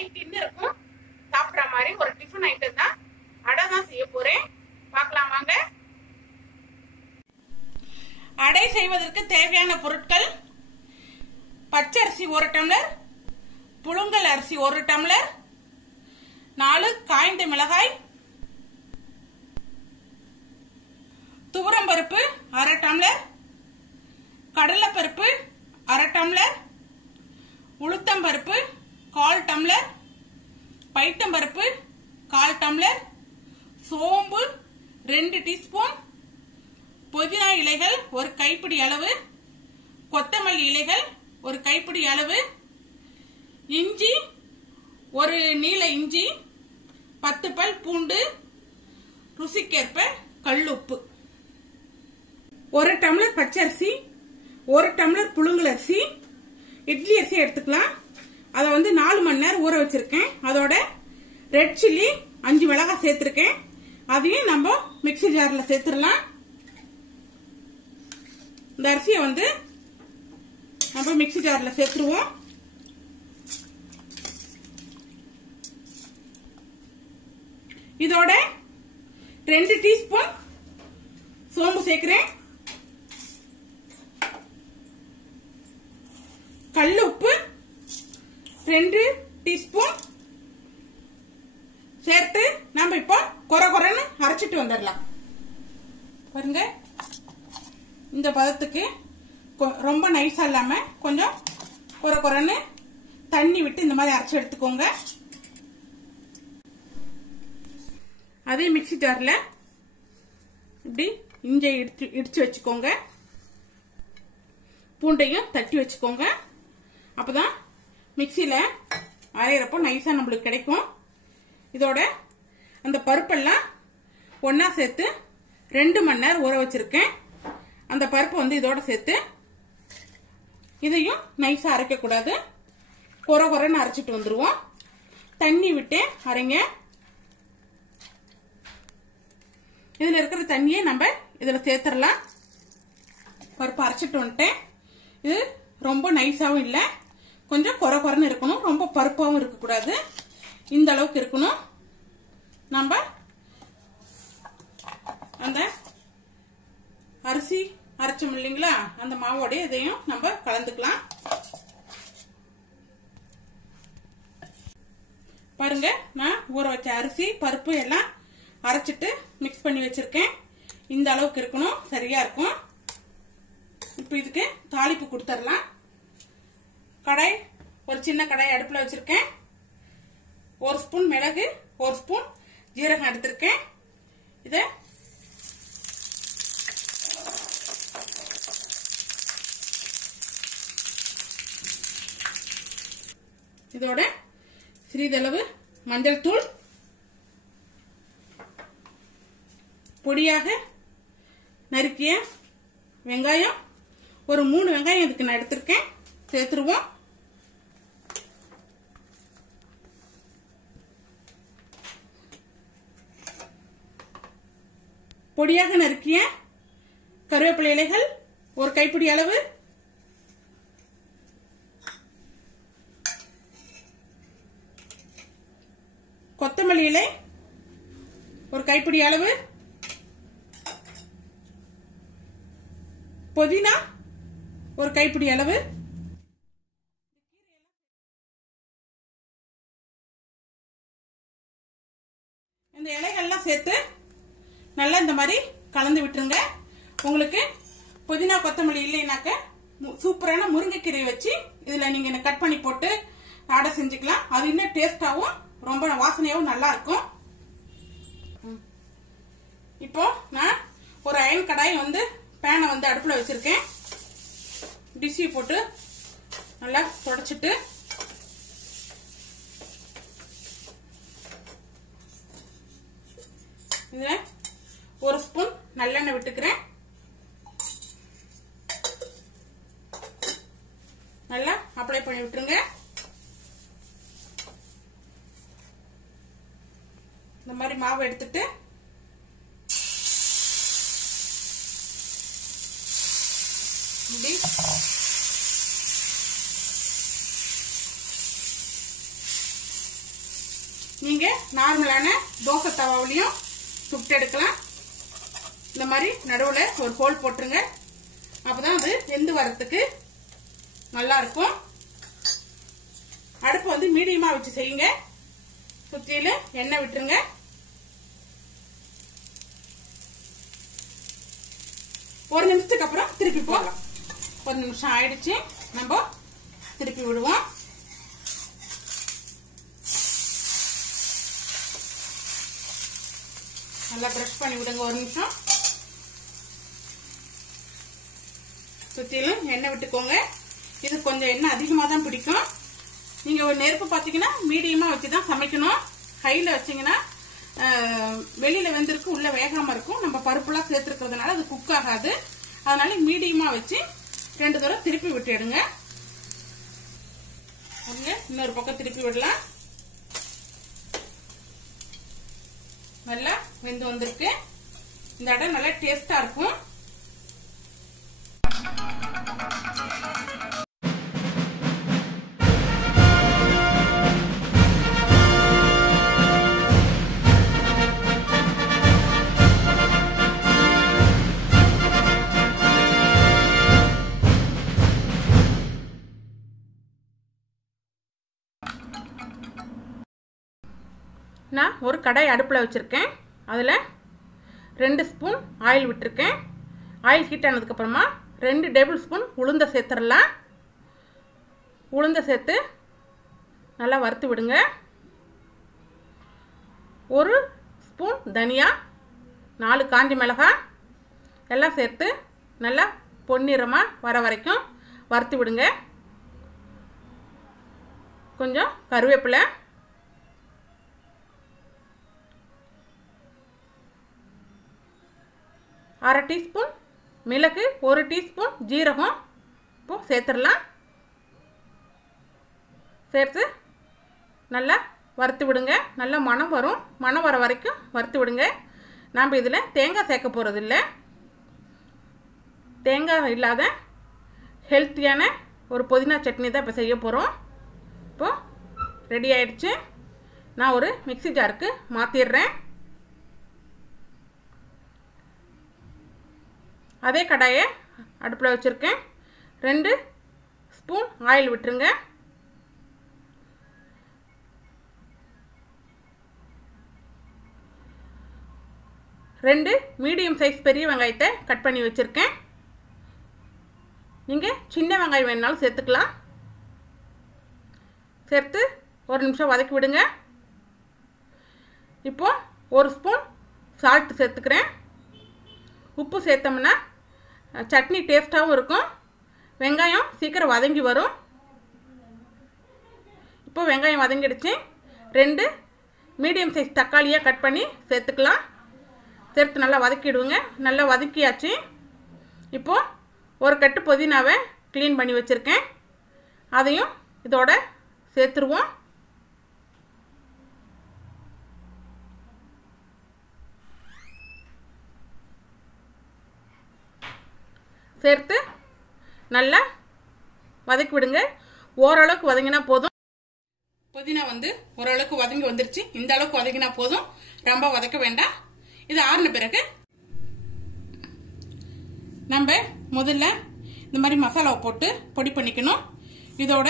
Night டின்னருக்கும் சாப்பிட்ற மாதிரி ஒரு டிஃபன் ஐட்டம் தான். அடை தான் செய்ய போறேன். பார்க்கலாம் வாங்க. அடை செய்வதற்கு தேவையான பொருட்கள்: பச்சரிசி 1 டம்ளர், புழுங்கல் அரிசி 1 டம்ளர், 4 காய்ந்த மிளகாய், துவரம்பருப்பு 1/2 டம்ளர், கடலைப்பருப்பு 1/2 டம்ளர், உளுத்தம்பருப்பு 1/4 டம்ளர், பைத்தம்பருப்பு 1/4 டம்ளர், சோம்பு 2 டீஸ்பூன், புதினா இலைகள் 1 கைப்பிடி அளவு, கொத்தமல்லி இலைகள் 1 கைப்பிடி அளவு, இஞ்சி 1 நீல இஞ்சி, 10 பல் பூண்டு, ருசிக்கேற்ப கல்லுப்பு. 1 டம்ளர் பச்சரிசி, 1 டம்ளர் புழுங்கல் அரிசி, இட்லி அரிசி எடுத்துக்கலாம். அதை 4 மணி நேரம் ஊற வச்சிருக்கேன். அதோட ரெட் சில்லி 5 மிளகாய் சேர்த்திருக்கேன். அதையும் நம்ம மிக்ஸி ஜார்ல சேர்த்துடலாம். இந்த அரிசியை நம்ம மிக்ஸி ஜார்ல சேர்த்துருவோம். இதோட 2 டீஸ்பூன் சோம்பு சேர்க்கிறேன். கல் உப்பு 2 டீஸ்பூன் சேர்த்து நம்ம இப்போ கொரகொரன்னு அரைச்சிட்டு வந்துடலாம். பாருங்க, இந்த பதத்துக்கு ரொம்ப நைஸா இல்லாம கொஞ்சம் கொரகொரன்னு தண்ணி விட்டு இந்த மாதிரி அரைச்சு எடுத்துக்கோங்க. அதே மிக்ஸி ஜார்ல இப்படி இஞ்சி இடிச்சு வச்சுக்கோங்க. பூண்டையும் தட்டி வச்சுக்கோங்க. அப்பதான் மிக்ஸில அரைகிறப்போ நைஸா நம்மளுக்கு கிடைக்கும். இதோட அந்த பருப்பெல்லாம் ஒன்னா சேர்த்து 2 மணி நேரம் ஊற வச்சிருக்கேன். அந்த பருப்பு இதோட சேர்த்து இதையும் நைஸா அரைக்க கூடாது, கொர கொரன்னு அரைச்சிட்டு வந்துருவோம். தண்ணி விட்டு அரைங்க. இதுல இருக்கிற தண்ணியை நம்ம இதுல சேர்த்துடலாம். பருப்பு அரைச்சிட்டு வந்துட்டேன். இது ரொம்ப நைஸாவும் இல்ல, கொஞ்சம் கொர கொரன்னு இருக்கணும். ரொம்ப பருப்பாவும் இருக்கக்கூடாது. இந்த அளவுக்கு இருக்கணும். நம்ம அந்த அரிசி அரைச்சோம் இல்லைங்களா, அந்த மாவோட இதையும் நம்ம கலந்துக்கலாம். பாருங்க, நான் ஊற வச்ச அரிசி பருப்பு எல்லாம் அரைச்சிட்டு மிக்ஸ் பண்ணி வச்சிருக்கேன். இந்த அளவுக்கு இருக்கணும், சரியா இருக்கும். இப்ப இதுக்கு தாளிப்பு கொடுத்துடலாம். கடாய், ஒரு சின்ன கடாய் அடுப்புல வச்சிருக்கேன். 1 ஸ்பூன் மிளகு, 1 ஸ்பூன் ஜீரகம் எடுத்திருக்கேன். இதோட சிறிதளவு மஞ்சள் தூள், பொடியாக நறுக்கிய வெங்காயம், ஒரு 3 வெங்காயம் இதுக்கு நான் எடுத்திருக்கேன், சேர்த்துருவோம். பொடியாக நறுக்கிய கருவேப்பிலை இலைகள் 1 கைப்பிடி அளவு, கொத்தமல்லி இலை 1 கைப்பிடி அளவு, புதினா 1 கைப்பிடி அளவு. இந்த இலைகள்லாம் சேர்த்து நல்லா இந்த மாதிரி கலந்து விட்டுருங்க. உங்களுக்கு புதினா கொத்தமல்லி இல்லைனாக்க சூப்பரான முருங்கைக்கீரை வச்சு இதுல நீங்க கட் பண்ணி போட்டு அடை செஞ்சுக்கலாம். அது இன்னும் டேஸ்டாவும் ரொம்ப வாசனையாவும் நல்லா இருக்கும். இப்போ நான் ஒரு அயன் கடாய் பேனை அடுப்புல வச்சிருக்கேன். டிஷ்யூ போட்டு நல்லா தொடச்சிட்டு இதுல 1 ஸ்பூன் நல்லெண்ணெய் விட்டுக்கிறேன். நல்லா அப்ளை பண்ணி விட்டுருங்க. இந்த மாதிரி மாவு எடுத்துட்டு இப்படி நீங்க நார்மலான தோசை தவாவிலையும் சுட்டு எடுக்கலாம். இந்த மாதிரி நடுவுல ஒரு ஹோல் போட்டுருங்க. அப்பதான் அது வெந்து வரத்துக்கு நல்லா இருக்கும். அடுப்பு வந்து மீடியமா வச்சு செய்யுங்க. சுத்தியில எண்ணெய் விட்டுருங்க. ஒரு நிமிஷத்துக்கு அப்புறம் திருப்பி போடலாம். ஒரு நிமிஷம் ஆயிடுச்சு, நம்ம திருப்பி விடுவோம். நல்லா பிரஷ் பண்ணி விடுங்க. ஒரு நிமிஷம் சுத்திலும் எண்ணெய் விட்டுக்கோங்க. இது கொஞ்சம் எண்ணெய் அதிகமா தான் பிடிக்கும். நீங்க ஒரு நெருப்பு பாத்தீங்கன்னா மீடியமா வச்சுதான் சமைக்கணும். ஹைல வச்சீங்கன்னா வெளியில வெந்திருக்கு, உள்ள வேகாம இருக்கும். நம்ம பருப்புலாம் சேர்த்துருக்கிறதுனால அது குக் ஆகாது. அதனால மீடியமா வச்சு 2 தடவை திருப்பி விட்டு எடுங்க. இன்னொரு பக்கம் திருப்பி விடலாம். நல்லா வெந்து வந்திருக்கு. இந்த இடம் நல்லா டேஸ்டா இருக்கும். நான் ஒரு கடாய் அடுப்பில் வச்சுருக்கேன். அதில் 2 ஸ்பூன் ஆயில் விட்டுருக்கேன். ஆயில் ஹீட் ஆனதுக்கப்புறமா 2 டேபிள் ஸ்பூன் உளுந்தை சேர்த்துடலாம். உளுந்தை சேர்த்து நல்லா வறுத்து விடுங்க. 1 ஸ்பூன் தனியா, 4 காஞ்ச மிளகாய் எல்லாம் சேர்த்து நல்லா பொன்னிறமாக வர வரைக்கும் வறுத்து விடுங்க. கொஞ்சம் கருவேப்பிலை, அரை டீஸ்பூன் மிளகு, 1 டீஸ்பூன் ஜீரகம் இப்போ சேர்த்துடலாம். சேர்த்து நல்லா வறுத்து விடுங்க. நல்லா மணம் வரும். மணம் வர வரைக்கும் வறுத்து விடுங்க. நாம் இதில் தேங்காய் சேர்க்க போகிறது இல்லை. தேங்காய் இல்லாத ஹெல்த்தியான ஒரு புதினா சட்னி தான் இப்போ செய்ய போகிறோம். இப்போது ரெடி ஆயிடுச்சு. நான் ஒரு மிக்ஸி ஜாருக்கு மாற்றிடுறேன். அதே கடாயை அடுப்பில் வச்சுருக்கேன். 2 ஸ்பூன் ஆயில் விட்டுருங்க. ரெண்டு மீடியம் சைஸ் பெரிய வெங்காயத்தை கட் பண்ணி வச்சுருக்கேன். நீங்கள் சின்ன வெங்காயம் வேணுனாலும் சேர்த்துக்கலாம். சேர்த்து ஒரு நிமிஷம் வதக்கி விடுங்க. இப்போது 1 ஸ்பூன் சால்ட் சேர்த்துக்கிறேன். உப்பு சேர்த்தோம்னா சட்னி டேஸ்ட்டாகவும் இருக்கும். வெங்காயம் சீக்கிரம் வதங்கி வரும். இப்போ வெங்காயம் வதங்கிடுச்சு. 2 மீடியம் சைஸ் தக்காளியாக கட் பண்ணி சேர்த்துக்கலாம். சேர்த்து நல்லா வதக்கிடுவோங்க. நல்லா வதக்கியாச்சு. இப்போது ஒரு கட்டு புதினாவை க்ளீன் பண்ணி வச்சுருக்கேன். அதையும் இதோட சேர்த்துருவோம். சேர்த்து நல்லா வதக்கி விடுங்க. ஓரளவுக்கு வதங்கினா போதும். புதினா ஓரளவுக்கு வதங்கி வந்துருச்சு. இந்த அளவுக்கு வதங்கினா போதும், ரொம்ப வதக்க வேண்டாம். இது ஆறின பிறகு நம்ம முதல்ல இந்த மாதிரி மசாலாவை போட்டு பொடி பண்ணிக்கணும். இதோட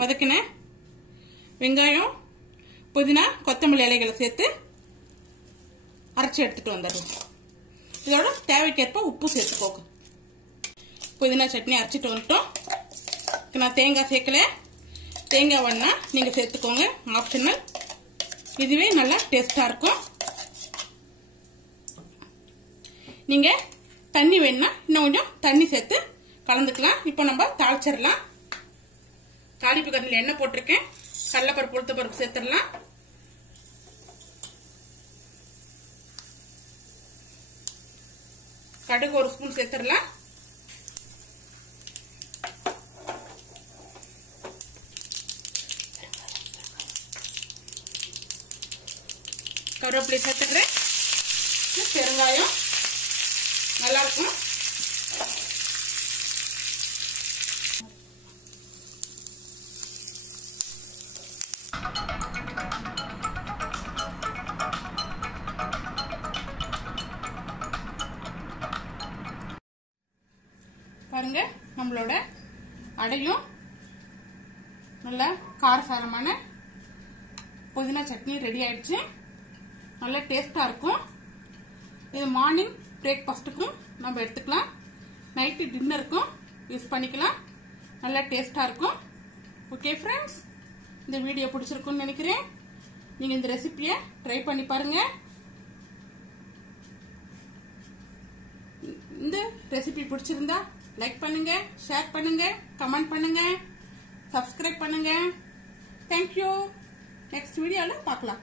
வதக்கின வெங்காயம், புதினா, கொத்தமல்லி இலைகளை சேர்த்து அரைச்சி எடுத்துட்டு வந்துடுறோம். இதோட தேவைக்கேற்ப உப்பு சேர்த்துக்கோங்க. புதினா சட்னி அரைச்சிட்டு வந்துட்டோம். நான் தேங்காய் சேர்க்கல. தேங்காய் வேணா நீங்கள் சேர்த்துக்கோங்க, ஆப்ஷனல். இதுவே நல்லா டேஸ்டாக இருக்கும். நீங்கள் தண்ணி வேணுன்னா இன்னும் கொஞ்சம் தண்ணி சேர்த்து கலந்துக்கலாம். இப்போ நம்ம தாளிச்சிடலாம். தாளிப்பு கரண்டில் எண்ணெய் போட்டிருக்கேன். கடலைப்பருப்பு, உளுத்த பருப்பு சேர்த்துடலாம். கடுகு 1 ஸ்பூன் சேர்த்துடலாம். கருவேப்பிலை சேர்த்துக்கிறேன். பெருங்காயம் நல்லா இருக்கும். பாருங்க நம்மளோட அடையும் நல்ல காரசாரமான புதினா சட்னி ரெடி ஆயிடுச்சு. நல்ல டேஸ்டா இருக்கும். இது மார்னிங் பிரேக்ஃபாஸ்ட்டுக்கும் நம்ம எடுத்துக்கலாம், நைட்டு டின்னருக்கும் யூஸ் பண்ணிக்கலாம். நல்ல டேஸ்டா இருக்கும். ஓகே ஃப்ரெண்ட்ஸ், இந்த வீடியோ பிடிச்சிருக்கும்னு நினைக்கிறேன். நீங்க இந்த ரெசிபியை ட்ரை பண்ணி பாருங்க. இந்த ரெசிபி பிடிச்சிருந்தா லைக் பண்ணுங்க, ஷேர் பண்ணுங்க, கமெண்ட் பண்ணுங்க, சப்ஸ்கிரைப் பண்ணுங்க. தேங்க்யூ. நெக்ஸ்ட் வீடியோல பார்க்கலாம்.